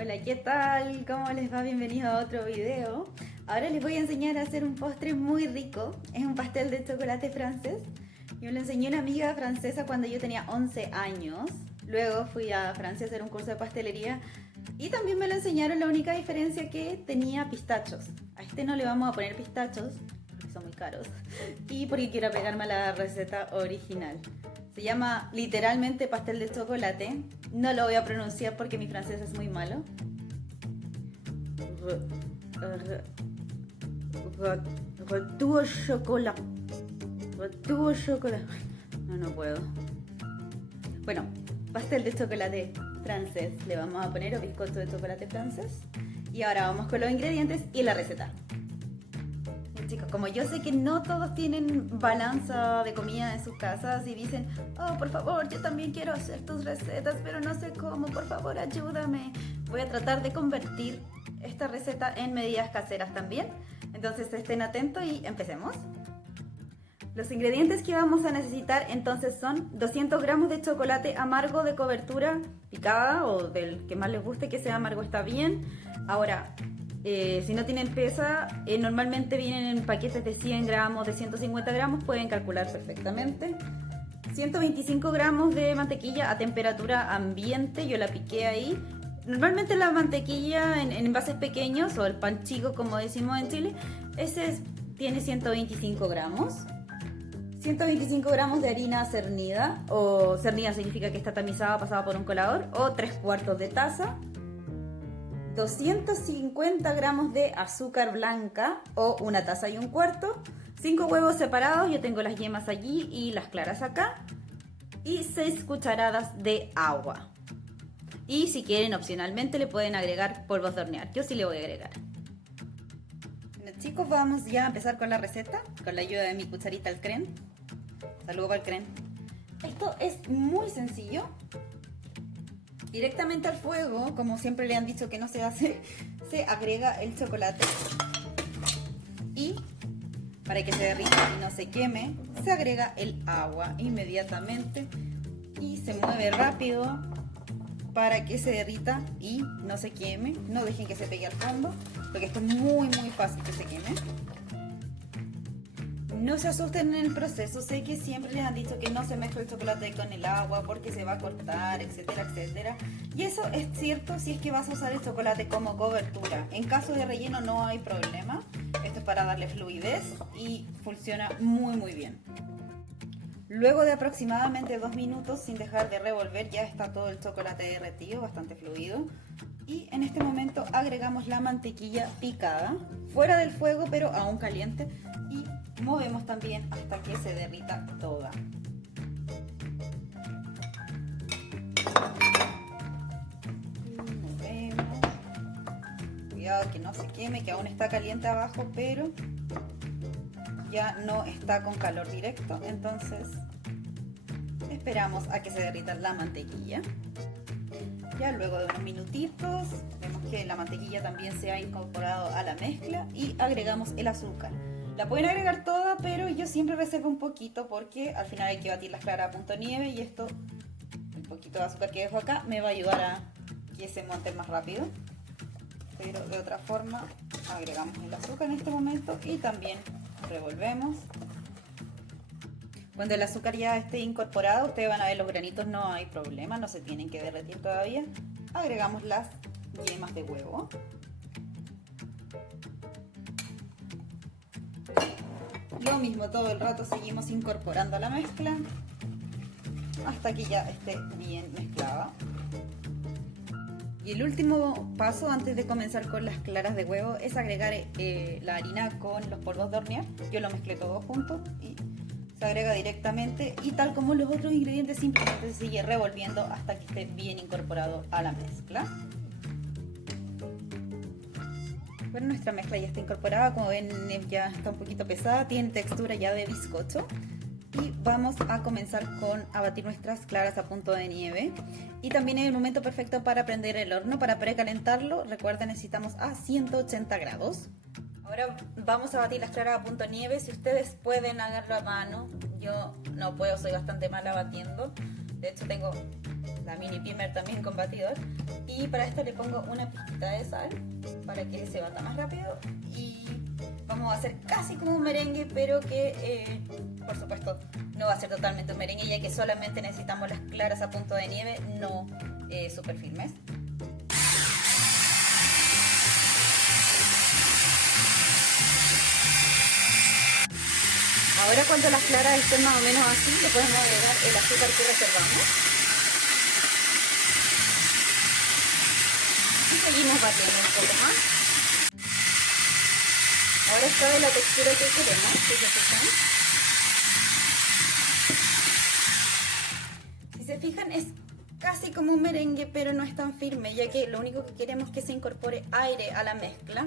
Hola, ¿qué tal? ¿Cómo les va? Bienvenidos a otro video. Ahora les voy a enseñar a hacer un postre muy rico. Es un pastel de chocolate francés. Yo lo enseñé a una amiga francesa cuando yo tenía 11 años. Luego fui a Francia a hacer un curso de pastelería y también me lo enseñaron. La única diferencia que tenía pistachos. A este no le vamos a poner pistachos porque son muy caros y porque quiero pegarme a la receta original. Se llama literalmente pastel de chocolate. No lo voy a pronunciar porque mi francés es muy malo. Retour au chocolat. Retour au chocolat. No puedo. Bueno, pastel de chocolate francés. Le vamos a poner o bizcocho de chocolate francés. Y ahora vamos con los ingredientes y la receta. Chicos, como yo sé que no todos tienen balanza de comida en sus casas y dicen, oh, por favor, yo también quiero hacer tus recetas, pero no sé cómo, por favor, ayúdame. Voy a tratar de convertir esta receta en medidas caseras también. Entonces estén atentos y empecemos. Los ingredientes que vamos a necesitar entonces son 200 gramos de chocolate amargo de cobertura picada o del que más les guste que sea amargo está bien. Ahora, si no tienen pesa, normalmente vienen en paquetes de 100 gramos, de 150 gramos, pueden calcular perfectamente. 125 gramos de mantequilla a temperatura ambiente, yo la piqué ahí. Normalmente la mantequilla en envases pequeños o el pan chico como decimos en Chile, tiene 125 gramos. 125 gramos de harina cernida, o cernida significa que está tamizada, pasada por un colador, o 3/4 de taza. 250 gramos de azúcar blanca o 1 taza y 1/4, 5 huevos separados, yo tengo las yemas allí y las claras acá, y 6 cucharadas de agua. Y si quieren opcionalmente le pueden agregar polvos de hornear, yo sí le voy a agregar. Bueno chicos, vamos ya a empezar con la receta, con la ayuda de mi cucharita al creme. Saludos para el creme. Esto es muy sencillo. Directamente al fuego, como siempre le han dicho que no se hace, se agrega el chocolate y para que se derrita y no se queme, se agrega el agua inmediatamente y se mueve rápido para que se derrita y no se queme. No dejen que se pegue al fondo, porque esto es muy fácil que se queme. No se asusten en el proceso, sé que siempre les han dicho que no se mezcla el chocolate con el agua porque se va a cortar, etcétera, etcétera. Y eso es cierto si es que vas a usar el chocolate como cobertura. En caso de relleno no hay problema, esto es para darle fluidez y funciona muy bien. Luego de aproximadamente 2 minutos sin dejar de revolver ya está todo el chocolate derretido, bastante fluido. Y en este momento agregamos la mantequilla picada, fuera del fuego pero aún caliente, y movemos también hasta que se derrita toda. Movemos. Cuidado que no se queme, que aún está caliente abajo, pero ya no está con calor directo, entonces esperamos a que se derrita la mantequilla. Ya luego de unos minutitos vemos que la mantequilla también se ha incorporado a la mezcla y agregamos el azúcar. La pueden agregar toda, pero yo siempre reservo un poquito porque al final hay que batir las claras a punto nieve y esto, el poquito de azúcar que dejo acá, me va a ayudar a que se monte más rápido. Pero de otra forma agregamos el azúcar en este momento y también revolvemos. Cuando el azúcar ya esté incorporado, ustedes van a ver los granitos, no hay problema, no se tienen que derretir todavía. Agregamos las yemas de huevo. Lo mismo todo el rato, seguimos incorporando la mezcla hasta que ya esté bien mezclada. Y el último paso antes de comenzar con las claras de huevo es agregar la harina con los polvos de hornear. Yo lo mezclé todo junto y se agrega directamente, y tal como los otros ingredientes simplemente se sigue revolviendo hasta que esté bien incorporado a la mezcla. Bueno, nuestra mezcla ya está incorporada, como ven ya está un poquito pesada, tiene textura ya de bizcocho. Y vamos a comenzar a batir nuestras claras a punto de nieve. Y también es el momento perfecto para prender el horno, para precalentarlo. Recuerden, necesitamos a 180 grados. Ahora vamos a batir las claras a punto nieve. Si ustedes pueden, háganlo a mano. Yo no puedo, soy bastante mala batiendo. De hecho tengo la mini primer también con batidor. Y para esto le pongo una pizquita de sal para que se bata más rápido. Y vamos a hacer casi como un merengue, pero que por supuesto no va a ser totalmente un merengue, ya que solamente necesitamos las claras a punto de nieve, no súper firmes. Ahora cuando las claras estén más o menos así, le podemos agregar el azúcar que reservamos. Y seguimos batiendo un poco más. Ahora está de la textura que queremos, si se fijan. Si se fijan, es casi como un merengue, pero no es tan firme, ya que lo único que queremos es que se incorpore aire a la mezcla.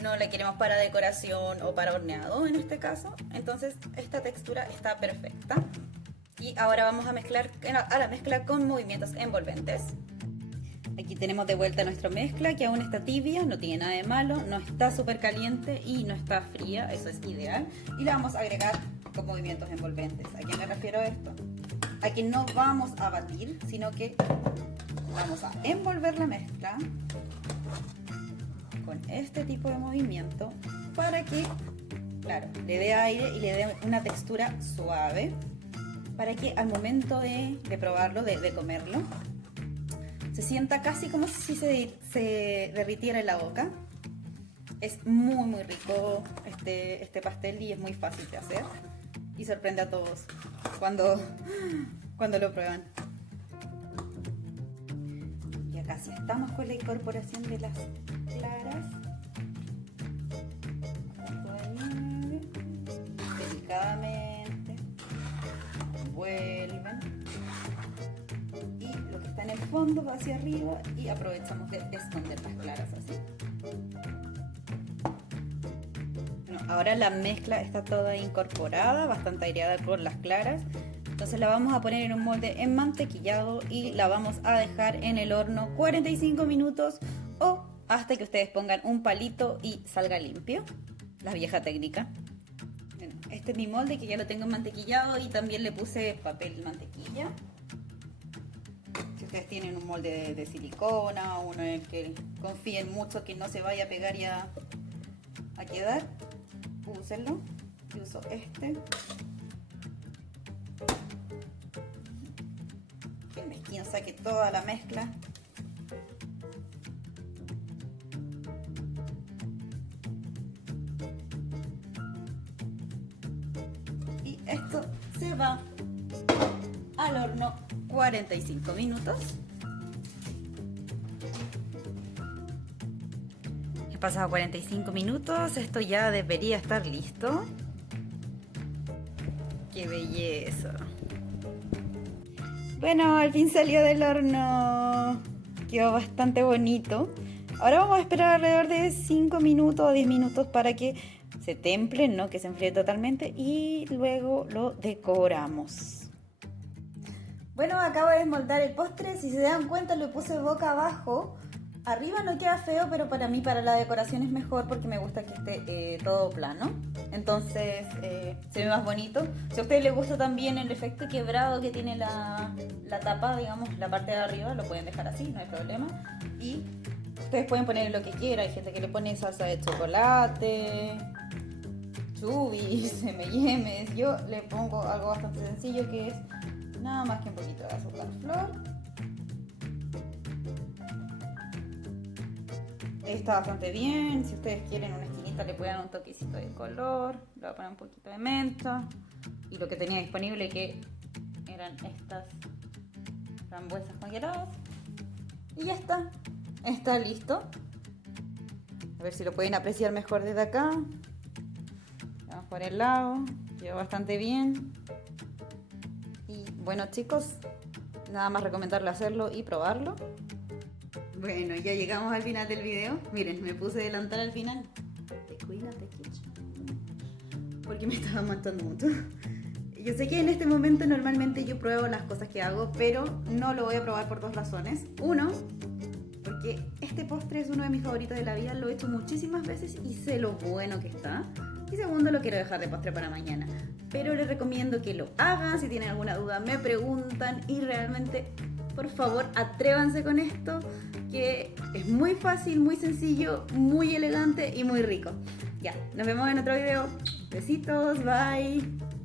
No la queremos para decoración o para horneado en este caso. Entonces esta textura está perfecta. Y ahora vamos a mezclar a la mezcla con movimientos envolventes. Aquí tenemos de vuelta nuestra mezcla, que aún está tibia, no tiene nada de malo, no está súper caliente y no está fría, eso es ideal. Y la vamos a agregar con movimientos envolventes. ¿A qué me refiero a esto? A que no vamos a batir, sino que vamos a envolver la mezcla con este tipo de movimiento para que, claro, le dé aire y le dé una textura suave, para que al momento de probarlo, de comerlo, se sienta casi como si se derritiera en la boca. Es muy muy rico este pastel y es muy fácil de hacer y sorprende a todos cuando lo prueban. Y acá sí estamos con la incorporación de las claras. A punto de nieve. Delicadamente envuelven. Y lo que está en el fondo va hacia arriba y aprovechamos de esconder las claras así. Ahora la mezcla está toda incorporada, bastante aireada por las claras. Entonces la vamos a poner en un molde enmantequillado y la vamos a dejar en el horno 45 minutos o hasta que ustedes pongan un palito y salga limpio. La vieja técnica. Bueno, este es mi molde que ya lo tengo enmantequillado y también le puse papel mantequilla. Si ustedes tienen un molde de silicona o uno en el que confíen mucho que no se vaya a pegar y a quedar, úsenlo. Yo uso este. Que el mezquino saque toda la mezcla. Y esto se va al horno 45 minutos. He pasado 45 minutos, esto ya debería estar listo. ¡Qué belleza! Bueno, al fin salió del horno. Quedó bastante bonito. Ahora vamos a esperar alrededor de 5 minutos o 10 minutos para que se temple, ¿no? Que se enfríe totalmente y luego lo decoramos. Bueno, acabo de desmoldar el postre. Si se dan cuenta, lo puse boca abajo. Arriba no queda feo, pero para mí, para la decoración es mejor porque me gusta que esté todo plano. Entonces se ve más bonito. Si a ustedes les gusta también el efecto quebrado que tiene la tapa, digamos, la parte de arriba, lo pueden dejar así, no hay problema. Y ustedes pueden poner lo que quieran. Hay gente que le pone salsa de chocolate, chubis, M&M's. Yo le pongo algo bastante sencillo, que es nada más que un poquito de azúcar flor. Está bastante bien. Si ustedes quieren una esquinita, le pueden dar un toquecito de color. Le voy a poner un poquito de menta. Y lo que tenía disponible, que eran estas frambuesas congeladas. Y ya está. Está listo. A ver si lo pueden apreciar mejor desde acá. Vamos por el lado. Quedó bastante bien. Y bueno, chicos, nada más recomendarle hacerlo y probarlo. Bueno, ya llegamos al final del video. Miren, me puse delantal al final. Cuídate, porque me estaba matando mucho. Yo sé que en este momento normalmente yo pruebo las cosas que hago, pero no lo voy a probar por dos razones. Uno, porque este postre es uno de mis favoritos de la vida, lo he hecho muchísimas veces y sé lo bueno que está. Y segundo, lo quiero dejar de postre para mañana. pero les recomiendo que lo hagan. Si tienen alguna duda me preguntan y realmente, por favor, atrévanse con esto, que es muy fácil, muy sencillo, muy elegante y muy rico. Ya, nos vemos en otro video. Besitos, bye.